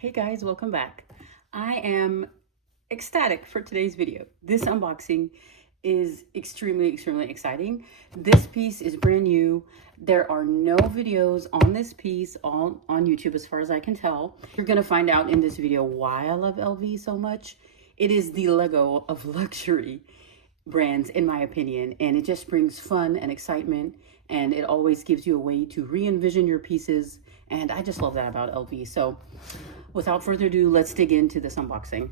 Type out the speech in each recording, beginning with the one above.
Hey guys, welcome back. I am ecstatic for today's video. This unboxing is extremely exciting. This piece is brand new. There are no videos on this piece on YouTube as far as I can tell. You're gonna find out in this video why I love LV so much. It is the Lego of luxury brands in my opinion, and it just brings fun and excitement, and it always gives you a way to re-envision your pieces, and I just love that about LV. So without further ado, let's dig into this unboxing.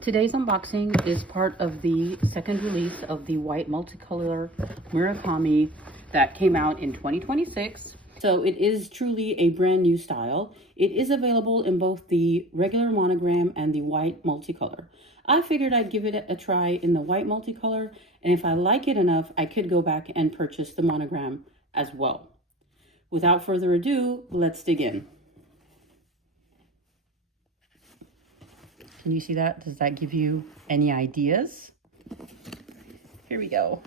Today's unboxing is part of the second release of the white multicolor Murakami that came out in 2026. So it is truly a brand new style. It is available in both the regular monogram and the white multicolor. I figured I'd give it a try in the white multicolor, and if I like it enough, I could go back and purchase the monogram as well. Without further ado, let's dig in. Can you see that? Does that give you any ideas? Here we go.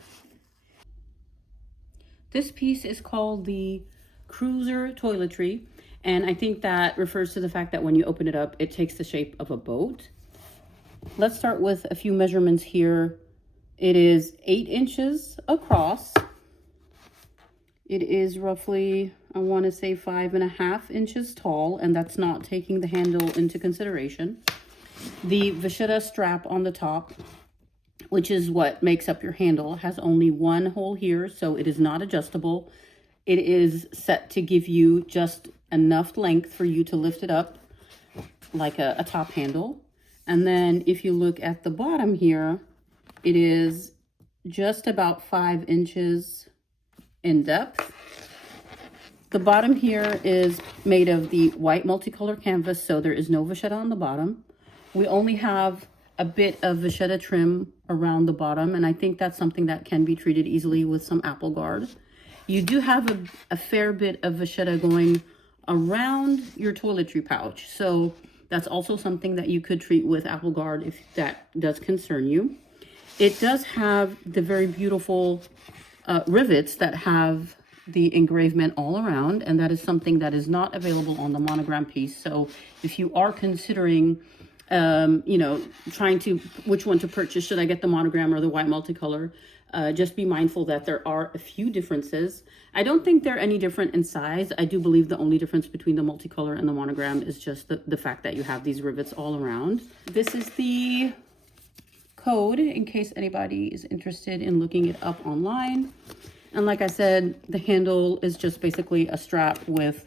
This piece is called the Cruiser Toiletry, and I think that refers to the fact that when you open it up, it takes the shape of a boat. Let's start with a few measurements here. It is 8 inches across. It is roughly, I want to say 5.5 inches tall, and that's not taking the handle into consideration. The vachetta strap on the top, which is what makes up your handle, has only one hole here, so it is not adjustable. It is set to give you just enough length for you to lift it up like a top handle. And then if you look at the bottom here, it is just about 5 inches in depth. The bottom here is made of the white multicolor canvas, so there is no vachetta on the bottom. We only have a bit of vachetta trim around the bottom, and I think that's something that can be treated easily with some apple guard. You do have a fair bit of vachetta going around your toiletry pouch, so that's also something that you could treat with apple guard if that does concern you. It does have the very beautiful rivets that have the engravement all around, and that is something that is not available on the monogram piece. So if you are considering trying to which one to purchase, should I get the monogram or the white multicolor, just be mindful that there are a few differences. I don't think they're any different in size. I do believe the only difference between the multicolor and the monogram is just the fact that you have these rivets all around. This is the code in case anybody is interested in looking it up online. And like I said, the handle is just basically a strap with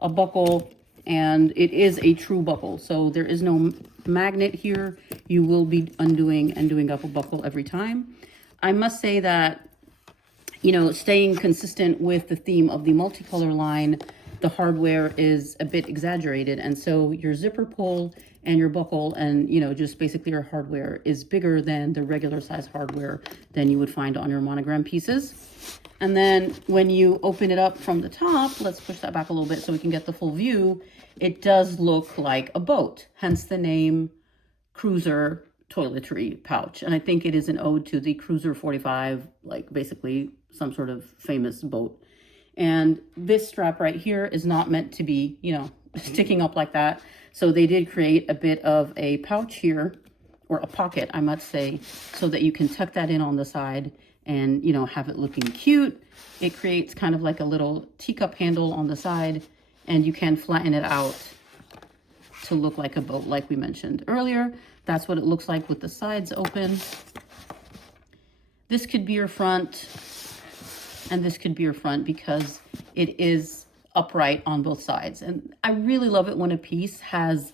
a buckle, and it is a true buckle. So there is no magnet here. You will be undoing and doing up a buckle every time. I must say that, staying consistent with the theme of the multicolor line, the hardware is a bit exaggerated. And so your zipper pull and your buckle and, just basically your hardware is bigger than the regular size hardware than you would find on your monogram pieces. And then when you open it up from the top, let's push that back a little bit so we can get the full view. It does look like a boat, hence the name Cruiser Toiletry Pouch. And I think it is an ode to the Cruiser 45, like basically some sort of famous boat. And this strap right here is not meant to be, sticking up like that. So they did create a bit of a pouch here, or a pocket, I must say, so that you can tuck that in on the side and, have it looking cute. It creates kind of like a little teacup handle on the side, and you can flatten it out to look like a boat, like we mentioned earlier. That's what it looks like with the sides open. This could be your front, and this could be your front because it is upright on both sides. And I really love it when a piece has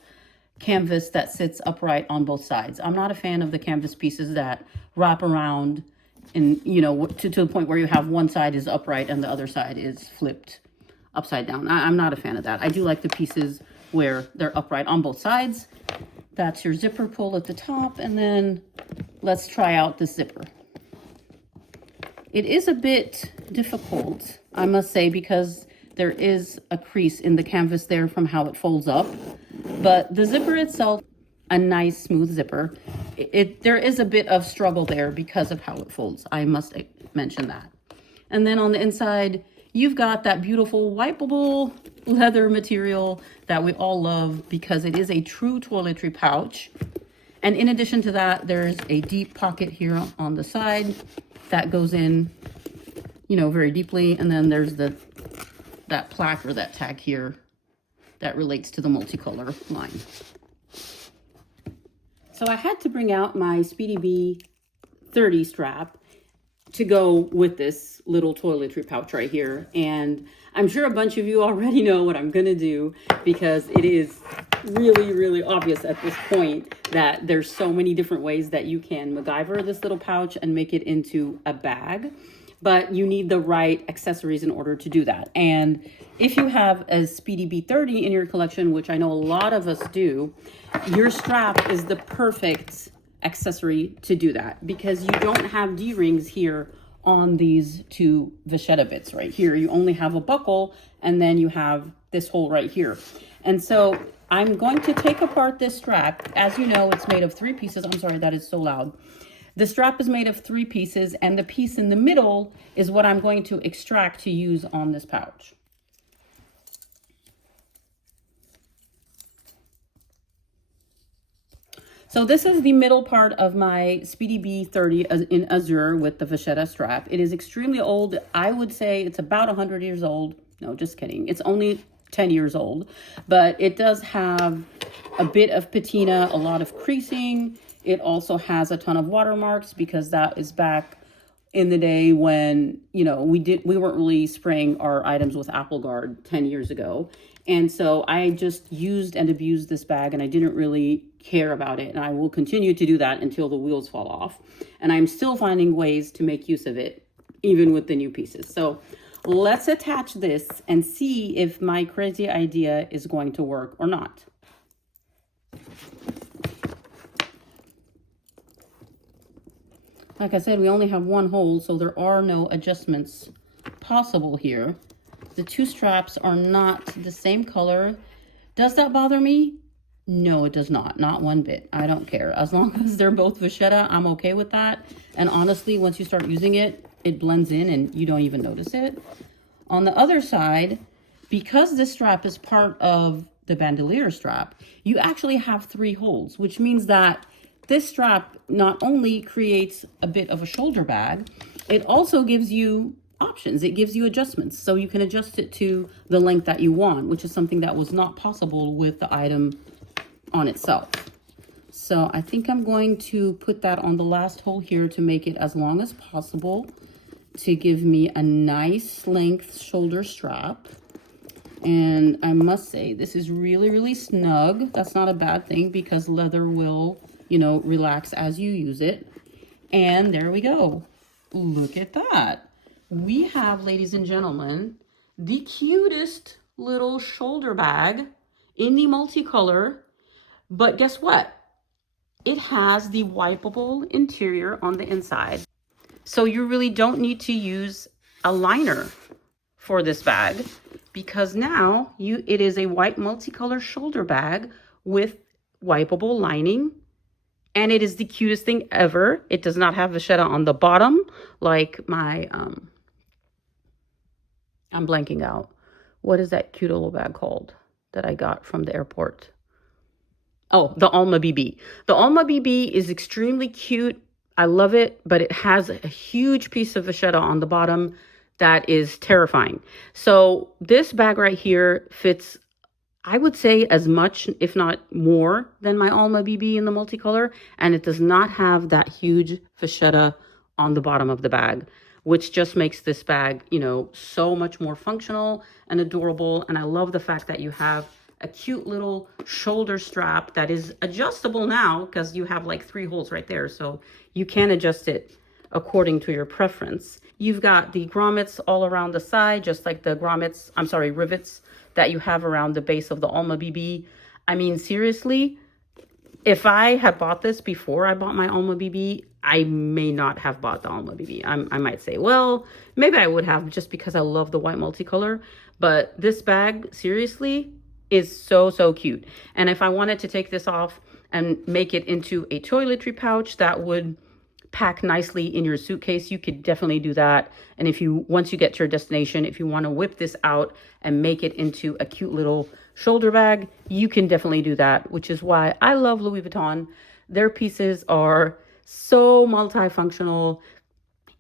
canvas that sits upright on both sides. I'm not a fan of the canvas pieces that wrap around and, to the point where you have one side is upright and the other side is flipped upside down. I'm not a fan of that. I do like the pieces where they're upright on both sides. That's your zipper pull at the top, and then let's try out the zipper. It is a bit difficult, I must say, because there is a crease in the canvas there from how it folds up, but the zipper itself, a nice smooth zipper. There is a bit of struggle there because of how it folds. I must mention that. And then on the inside, you've got that beautiful wipeable leather material that we all love because it is a true toiletry pouch. And in addition to that, there's a deep pocket here on the side that goes in, you know, very deeply. And then there's that plaque or that tag here that relates to the multicolor line. So I had to bring out my Speedy Bee 30 strap to go with this little toiletry pouch right here. And I'm sure a bunch of you already know what I'm gonna do because it is really, really obvious at this point that there's so many different ways that you can MacGyver this little pouch and make it into a bag. But you need the right accessories in order to do that. And if you have a Speedy Bee 30 in your collection, which I know a lot of us do, your strap is the perfect accessory to do that because you don't have D-rings here on these two vachetta bits right here. You only have a buckle and then you have this hole right here. And so I'm going to take apart this strap. As you know, it's made of 3 pieces. I'm sorry, that is so loud. The strap is made of 3 pieces and the piece in the middle is what I'm going to extract to use on this pouch. So this is the middle part of my Speedy Bee 30 in azure with the vachetta strap. It is extremely old. I would say it's about 100 years old. No, just kidding. It's only 10 years old, but it does have a bit of patina, a lot of creasing. It also has a ton of watermarks because that is back in the day when, you know, we weren't really spraying our items with Apple Guard 10 years ago. And so I just used and abused this bag and I didn't really care about it. And I will continue to do that until the wheels fall off. And I'm still finding ways to make use of it, even with the new pieces. So let's attach this and see if my crazy idea is going to work or not. Like I said, we only have one hole, so there are no adjustments possible here. The 2 straps are not the same color. Does that bother me? No, it does not. Not one bit. I don't care. As long as they're both vachetta, I'm okay with that. And honestly, once you start using it, it blends in and you don't even notice it. On the other side, because this strap is part of the bandolier strap, you actually have 3 holes, which means that this strap not only creates a bit of a shoulder bag, it also gives you options. It gives you adjustments. So you can adjust it to the length that you want, which is something that was not possible with the item on itself. So I think I'm going to put that on the last hole here to make it as long as possible to give me a nice length shoulder strap. And I must say, this is really, really snug. That's not a bad thing because leather will, you know, relax as you use it. And there we go. Look at that. We have, ladies and gentlemen, the cutest little shoulder bag in the multicolor. But guess what? It has the wipeable interior on the inside. So you really don't need to use a liner for this bag because now it is a white multicolor shoulder bag with wipeable lining. And it is the cutest thing ever. It does not have vachetta on the bottom like my, I'm blanking out. What is that cute little bag called that I got from the airport? Oh, the Alma BB. The Alma BB is extremely cute. I love it, but it has a huge piece of vachetta on the bottom that is terrifying. So this bag right here fits, I would say, as much, if not more, than my Alma BB in the multicolor. And it does not have that huge vachetta on the bottom of the bag, which just makes this bag, you know, so much more functional and adorable. And I love the fact that you have a cute little shoulder strap that is adjustable now because you have like 3 holes right there. So you can adjust it according to your preference. You've got the grommets all around the side, just like the rivets that you have around the base of the Alma BB. I mean, seriously, if I had bought this before I bought my Alma BB, I may not have bought the Alma BB. I might say, well, maybe I would have just because I love the white multicolor. But this bag, seriously, is so, so cute. And if I wanted to take this off and make it into a toiletry pouch, that would pack nicely in your suitcase, you could definitely do that. And if you, once you get to your destination, if you want to whip this out and make it into a cute little shoulder bag, you can definitely do that, which is why I love Louis Vuitton. Their pieces are so multifunctional,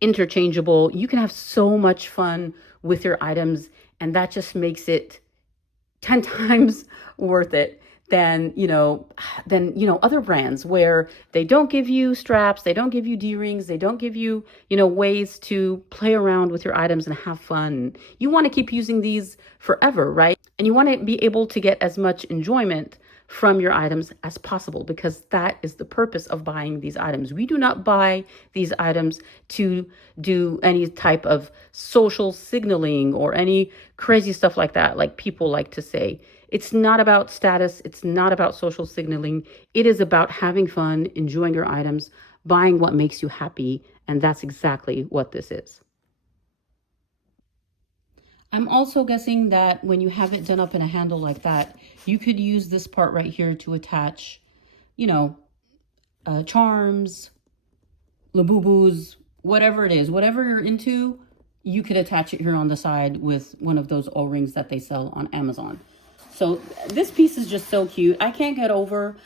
interchangeable. You can have so much fun with your items, and that just makes it 10 times worth it than, other brands where they don't give you straps, they don't give you D-rings, they don't give you, ways to play around with your items and have fun. You want to keep using these forever, right? And you want to be able to get as much enjoyment from your items as possible, because that is the purpose of buying these items. We do not buy these items to do any type of social signaling or any crazy stuff like that, like people like to say. It's not about status. It's not about social signaling. It is about having fun, enjoying your items, buying what makes you happy. And that's exactly what this is. I'm also guessing that when you have it done up in a handle like that, you could use this part right here to attach, charms, labubus, whatever it is, whatever you're into, you could attach it here on the side with one of those O-rings that they sell on Amazon. So this piece is just so cute. I can't get over,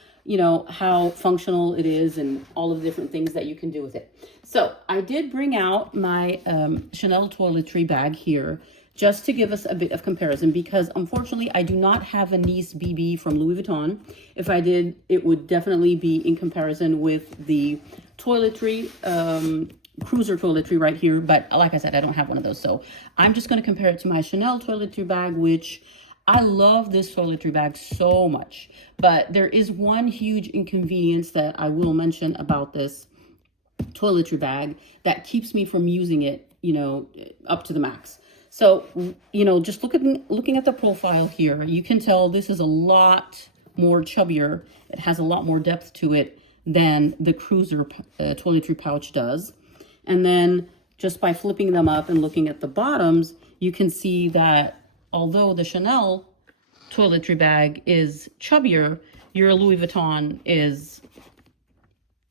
how functional it is and all of the different things that you can do with it. So I did bring out my Chanel toiletry bag here, just to give us a bit of comparison, because unfortunately I do not have a Nice BB from Louis Vuitton. If I did, it would definitely be in comparison with the toiletry, cruiser toiletry right here. But like I said, I don't have one of those. So I'm just going to compare it to my Chanel toiletry bag, which I love this toiletry bag so much. But there is one huge inconvenience that I will mention about this toiletry bag that keeps me from using it, up to the max. So, just looking at the profile here, you can tell this is a lot more chubbier. It has a lot more depth to it than the cruiser toiletry pouch does. And then just by flipping them up and looking at the bottoms, you can see that although the Chanel toiletry bag is chubbier, your Louis Vuitton is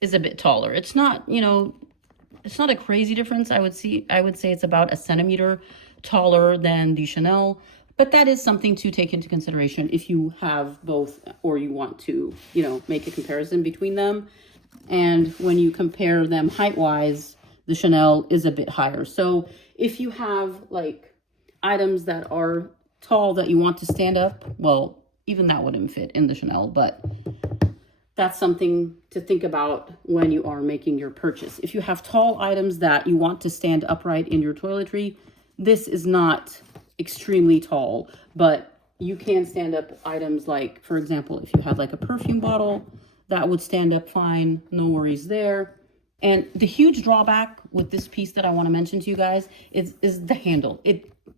a bit taller. It's not, it's not a crazy difference. I would say it's about a centimeter taller than the Chanel, but that is something to take into consideration if you have both or you want to, make a comparison between them. And when you compare them height-wise, the Chanel is a bit higher. So if you have like items that are tall that you want to stand up, well, even that wouldn't fit in the Chanel, but that's something to think about when you are making your purchase. If you have tall items that you want to stand upright in your toiletry, this is not extremely tall, but you can stand up items like, for example, if you have like a perfume bottle, that would stand up fine, no worries there. And the huge drawback with this piece that I want to mention to you guys is the handle.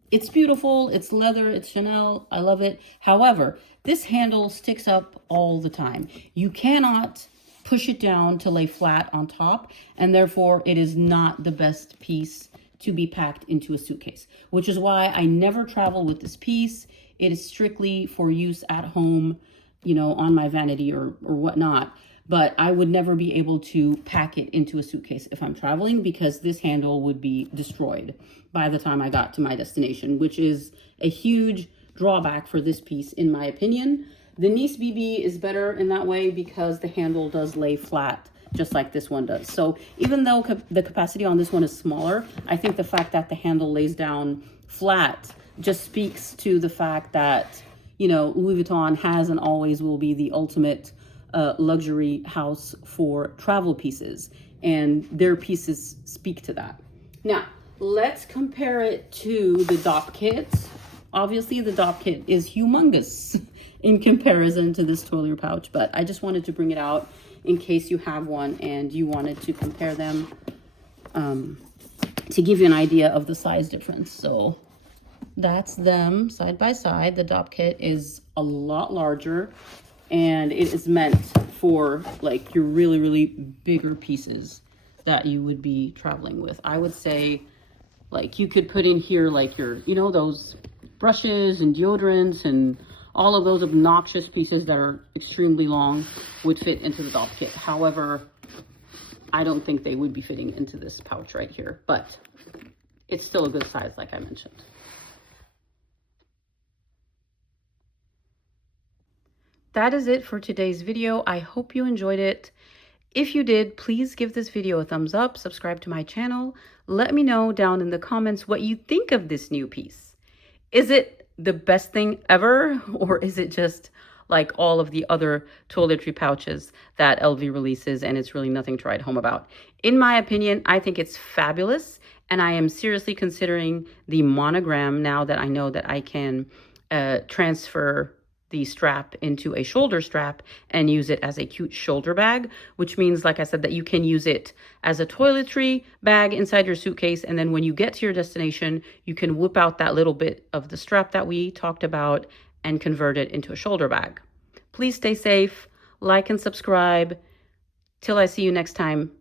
It's beautiful, it's leather, it's Chanel, I love it. However, this handle sticks up all the time. You cannot push it down to lay flat on top, and therefore it is not the best piece to be packed into a suitcase, which is why I never travel with this piece. It is strictly for use at home, on my vanity or whatnot. But I would never be able to pack it into a suitcase if I'm traveling, because this handle would be destroyed by the time I got to my destination, which is a huge drawback for this piece, in my opinion. The Nice BB is better in that way because the handle does lay flat, just like this one does. So even though the capacity on this one is smaller, I think the fact that the handle lays down flat just speaks to the fact that, Louis Vuitton has and always will be the ultimate luxury house for travel pieces, and their pieces speak to that. Now, let's compare it to the DOP kit. Obviously, the DOP kit is humongous in comparison to this toiletry pouch, but I just wanted to bring it out in case you have one and you wanted to compare them to give you an idea of the size difference. So that's them side by side. The DOP kit is a lot larger, and it is meant for like your really, really bigger pieces that you would be traveling with. I would say like you could put in here like your, those brushes and deodorants and all of those obnoxious pieces that are extremely long would fit into the DOP kit. However, I don't think they would be fitting into this pouch right here, but it's still a good size, like I mentioned. That is it for today's video. I hope you enjoyed it. If you did, please give this video a thumbs up, subscribe to my channel. Let me know down in the comments what you think of this new piece. Is it the best thing ever, or is it just like all of the other toiletry pouches that LV releases and it's really nothing to write home about? In my opinion, I think it's fabulous, and I am seriously considering the monogram now that I know that I can transfer the strap into a shoulder strap and use it as a cute shoulder bag, which means, like I said, that you can use it as a toiletry bag inside your suitcase. And then when you get to your destination, you can whip out that little bit of the strap that we talked about and convert it into a shoulder bag. Please stay safe, like and subscribe. Till I see you next time,